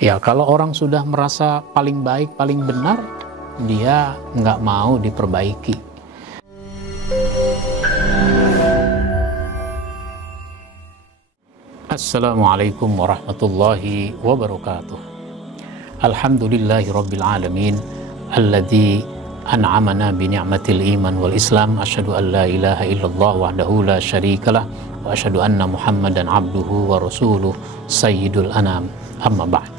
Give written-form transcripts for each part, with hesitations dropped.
Ya, kalau orang sudah merasa paling baik, paling benar, dia nggak mau diperbaiki. Assalamualaikum warahmatullahi wabarakatuh. Alhamdulillahi rabbil alamin, alladzi an'amana bi ni'matil iman wal islam. Asyhadu an la ilaha illallah wahdahu la syarikalah wa asyhadu anna Muhammadan abduhu wa rasuluh sayyidul anam. Amma ba'd.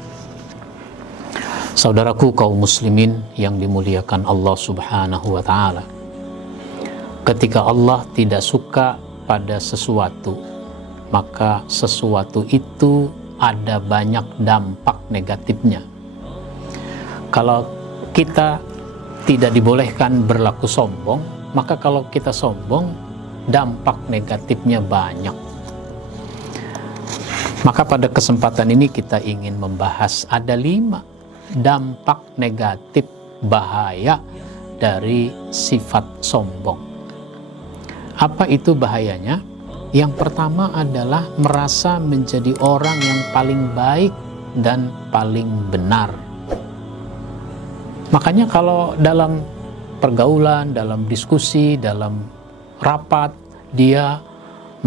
Saudaraku kaum muslimin yang dimuliakan Allah Subhanahu wa ta'ala, ketika Allah tidak suka pada sesuatu, maka sesuatu itu ada banyak dampak negatifnya. Kalau kita tidak dibolehkan berlaku sombong, maka kalau kita sombong, dampak negatifnya banyak. Maka pada kesempatan ini kita ingin membahas ada 5 dampak negatif bahaya dari sifat sombong. Apa itu bahayanya? Yang pertama adalah merasa menjadi orang yang paling baik dan paling benar. Makanya kalau dalam pergaulan, dalam diskusi, dalam rapat, dia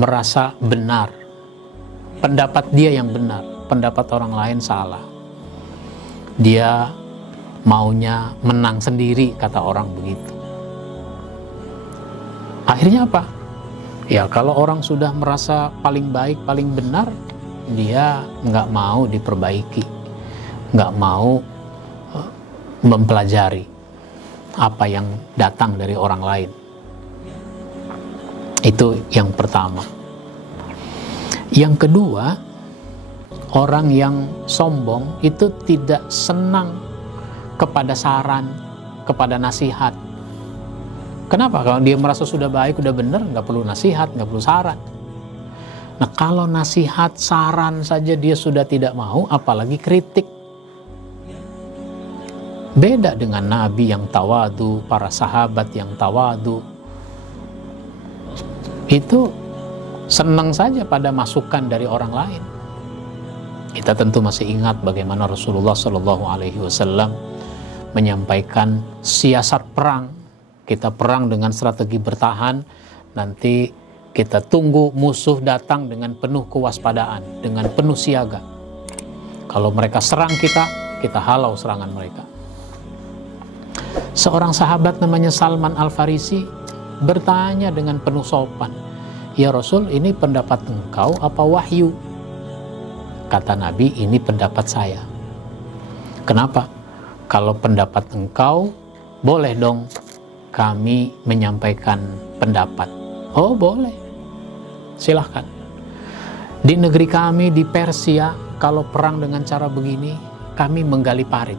merasa benar. Pendapat dia yang benar, pendapat orang lain salah. Dia maunya menang sendiri, kata orang begitu. Akhirnya apa? Ya, kalau orang sudah merasa paling baik, paling benar, dia nggak mau diperbaiki, nggak mau mempelajari apa yang datang dari orang lain. Itu yang pertama. Yang kedua, orang yang sombong itu tidak senang kepada saran, kepada nasihat. Kenapa? Kalau dia merasa sudah baik, sudah benar, nggak perlu nasihat, nggak perlu saran. Nah, kalau nasihat, saran saja dia sudah tidak mau, apalagi kritik. Beda dengan Nabi yang tawadu, para sahabat yang tawadu. Itu senang saja pada masukan dari orang lain. Kita tentu masih ingat bagaimana Rasulullah SAW menyampaikan siasat perang. Kita perang dengan strategi bertahan, nanti kita tunggu musuh datang dengan penuh kewaspadaan, dengan penuh siaga. Kalau mereka serang kita, kita halau serangan mereka. Seorang sahabat namanya Salman Al-Farisi bertanya dengan penuh sopan, "Ya Rasul, ini pendapat engkau apa wahyu?" Kata Nabi, "Ini pendapat saya." Kenapa? Kalau pendapat engkau, boleh dong kami menyampaikan pendapat. Oh, boleh. Silahkan. Di negeri kami, di Persia, kalau perang dengan cara begini, kami menggali parit.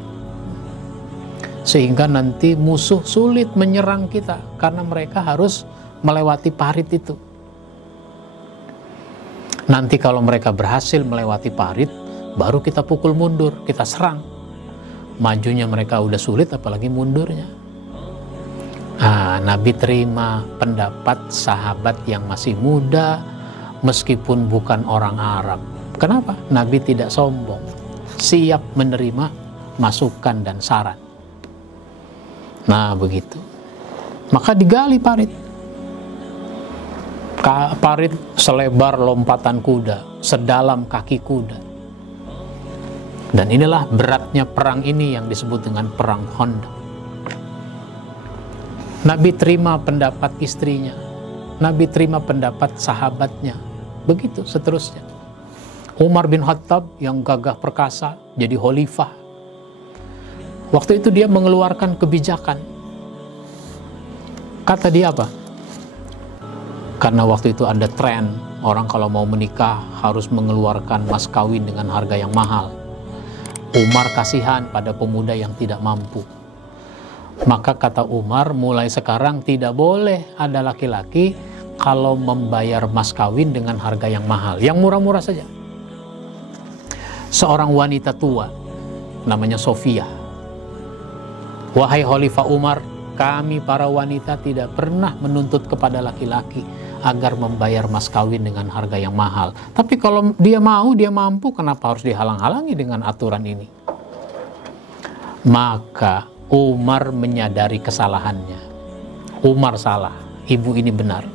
Sehingga nanti musuh sulit menyerang kita, karena mereka harus melewati parit itu. Nanti kalau mereka berhasil melewati parit, baru kita pukul mundur, kita serang. Majunya mereka udah sulit, apalagi mundurnya. Nabi terima pendapat sahabat yang masih muda, meskipun bukan orang Arab. Kenapa? Nabi tidak sombong, siap menerima masukan dan saran. Nah, begitu. Maka digali parit. Parit selebar lompatan kuda, sedalam kaki kuda. Dan inilah beratnya perang ini yang disebut dengan perang Khandaq. Nabi terima pendapat istrinya, Nabi terima pendapat sahabatnya, begitu seterusnya. Umar bin Khattab yang gagah perkasa jadi khalifah. Waktu itu dia mengeluarkan kebijakan. Kata dia apa? Karena waktu itu ada tren orang kalau mau menikah harus mengeluarkan mas kawin dengan harga yang mahal. Umar kasihan pada pemuda yang tidak mampu. Maka kata Umar, mulai sekarang tidak boleh ada laki-laki kalau membayar mas kawin dengan harga yang mahal, yang murah-murah saja. Seorang wanita tua namanya Sofia, "Wahai Khalifah Umar, kami para wanita tidak pernah menuntut kepada laki-laki agar membayar mas kawin dengan harga yang mahal. Tapi kalau dia mau, dia mampu, kenapa harus dihalang-halangi dengan aturan ini? Maka Umar menyadari kesalahannya. Umar salah, ibu ini benar.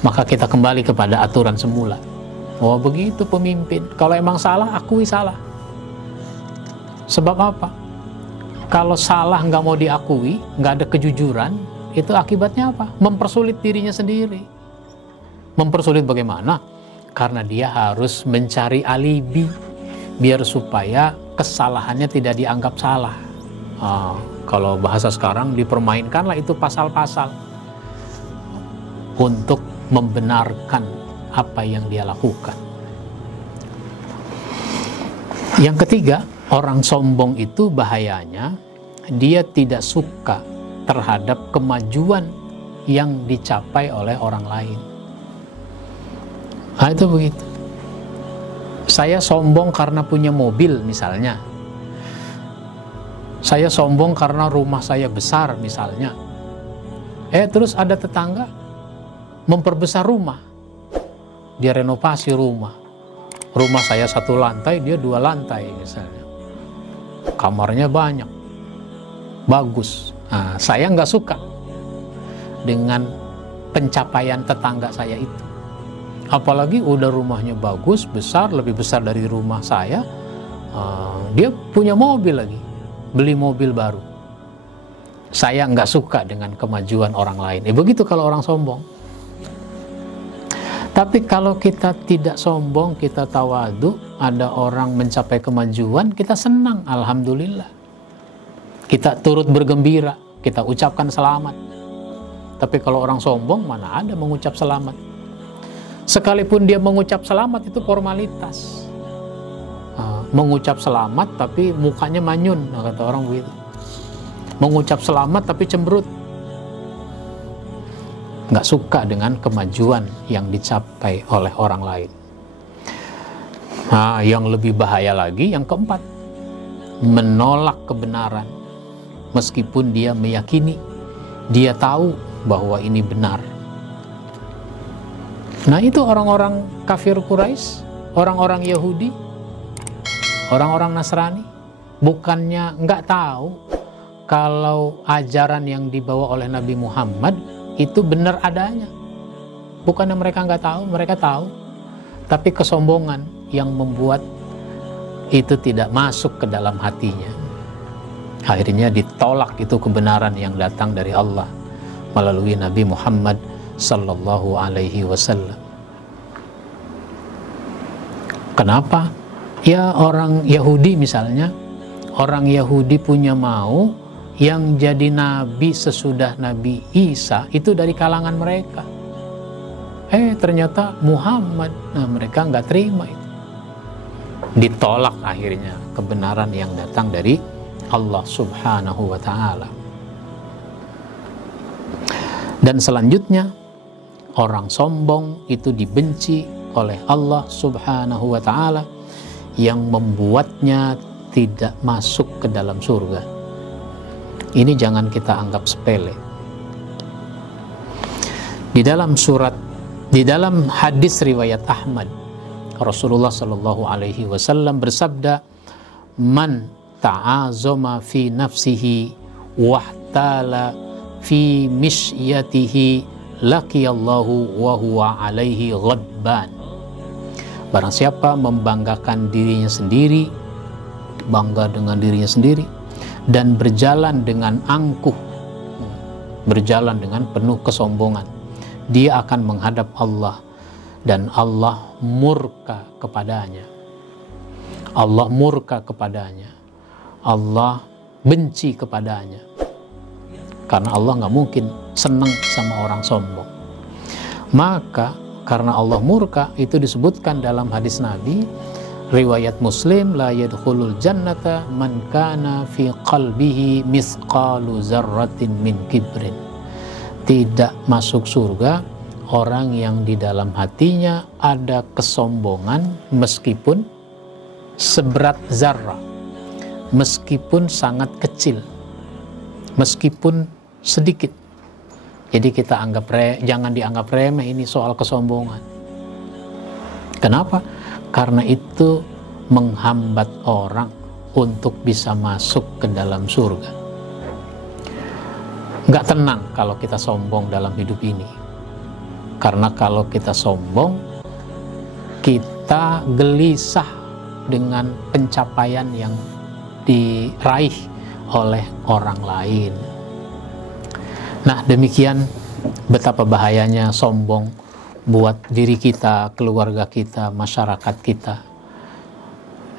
Maka kita kembali kepada aturan semula. Oh begitu pemimpin, kalau emang salah, akui salah. Sebab apa? Kalau salah nggak mau diakui, nggak ada kejujuran, itu akibatnya apa? Mempersulit dirinya sendiri. Mempersulit bagaimana? Karena dia harus mencari alibi, biar supaya kesalahannya tidak dianggap salah. Kalau bahasa sekarang, dipermainkanlah itu pasal-pasal untuk membenarkan apa yang dia lakukan. Yang ketiga, orang sombong itu bahayanya, dia tidak suka terhadap kemajuan yang dicapai oleh orang lain. Nah, itu begitu. Saya sombong karena punya mobil misalnya. Saya sombong karena rumah saya besar misalnya. Terus ada tetangga memperbesar rumah. Dia renovasi rumah. Rumah saya 1 lantai, dia 2 lantai misalnya. Kamarnya banyak. Bagus. Nah, saya nggak suka dengan pencapaian tetangga saya itu. Apalagi udah rumahnya bagus, besar, lebih besar dari rumah saya. Dia punya mobil lagi, beli mobil baru. Saya nggak suka dengan kemajuan orang lain. Begitu kalau orang sombong. Tapi kalau kita tidak sombong, kita tawadu, ada orang mencapai kemajuan, kita senang, alhamdulillah. Kita turut bergembira, kita ucapkan selamat. Tapi kalau orang sombong, mana ada mengucap selamat. Sekalipun dia mengucap selamat, itu formalitas. Mengucap selamat tapi mukanya manyun, kata orang begitu. Mengucap selamat tapi cemberut. Nggak suka dengan kemajuan yang dicapai oleh orang lain. Nah, yang lebih bahaya lagi, yang keempat, menolak kebenaran. Meskipun dia meyakini, dia tahu bahwa ini benar. Nah, itu orang-orang kafir Quraisy, orang-orang Yahudi, orang-orang Nasrani, bukannya nggak tahu kalau ajaran yang dibawa oleh Nabi Muhammad itu benar adanya. Bukannya mereka nggak tahu, mereka tahu. Tapi kesombongan yang membuat itu tidak masuk ke dalam hatinya. Akhirnya ditolak itu kebenaran yang datang dari Allah melalui Nabi Muhammad sallallahu alaihi wasallam. Kenapa? Ya, orang Yahudi misalnya, orang Yahudi punya mau yang jadi nabi sesudah Nabi Isa itu dari kalangan mereka. Ternyata Muhammad, mereka nggak terima itu. Ditolak akhirnya kebenaran yang datang dari Allah subhanahu wa ta'ala. Dan selanjutnya, orang sombong itu dibenci oleh Allah subhanahu wa ta'ala yang membuatnya tidak masuk ke dalam surga. Ini jangan kita anggap sepele. Di dalam hadis riwayat Ahmad, Rasulullah Shallallahu Alaihi Wasallam bersabda, "Man ta'azoma fi nafsihi wahtala fi misyatihi laqiyallahu wa huwa alaihi ghadban." Barang siapa membanggakan dirinya sendiri, bangga dengan dirinya sendiri, dan berjalan dengan angkuh, berjalan dengan penuh kesombongan, dia akan menghadap Allah dan Allah murka kepadanya. Allah murka kepadanya. Allah benci kepadanya. Karena Allah nggak mungkin senang sama orang sombong. Maka karena Allah murka, itu disebutkan dalam hadis Nabi, riwayat Muslim, la yadkhulul jannata man kana fi qalbihi misqalu zarratin min kibrin. Tidak masuk surga orang yang di dalam hatinya ada kesombongan meskipun seberat zarrah, meskipun sangat kecil, meskipun sedikit, Jadi kita jangan dianggap remeh ini soal kesombongan. Kenapa? Karena itu menghambat orang untuk bisa masuk ke dalam surga. Nggak tenang kalau kita sombong dalam hidup ini. Karena kalau kita sombong, kita gelisah dengan pencapaian yang diraih oleh orang lain. Nah, demikian betapa bahayanya sombong buat diri kita, keluarga kita, masyarakat kita.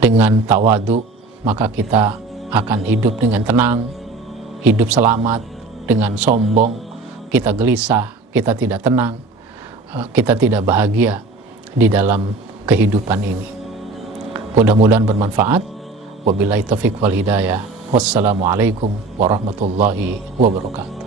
Dengan tawadu, maka kita akan hidup dengan tenang, hidup selamat. Dengan sombong, kita gelisah, kita tidak tenang, kita tidak bahagia di dalam kehidupan ini. Mudah-mudahan bermanfaat. Wabillahi taufiq wal hidayah. Wassalamualaikum warahmatullahi wabarakatuh.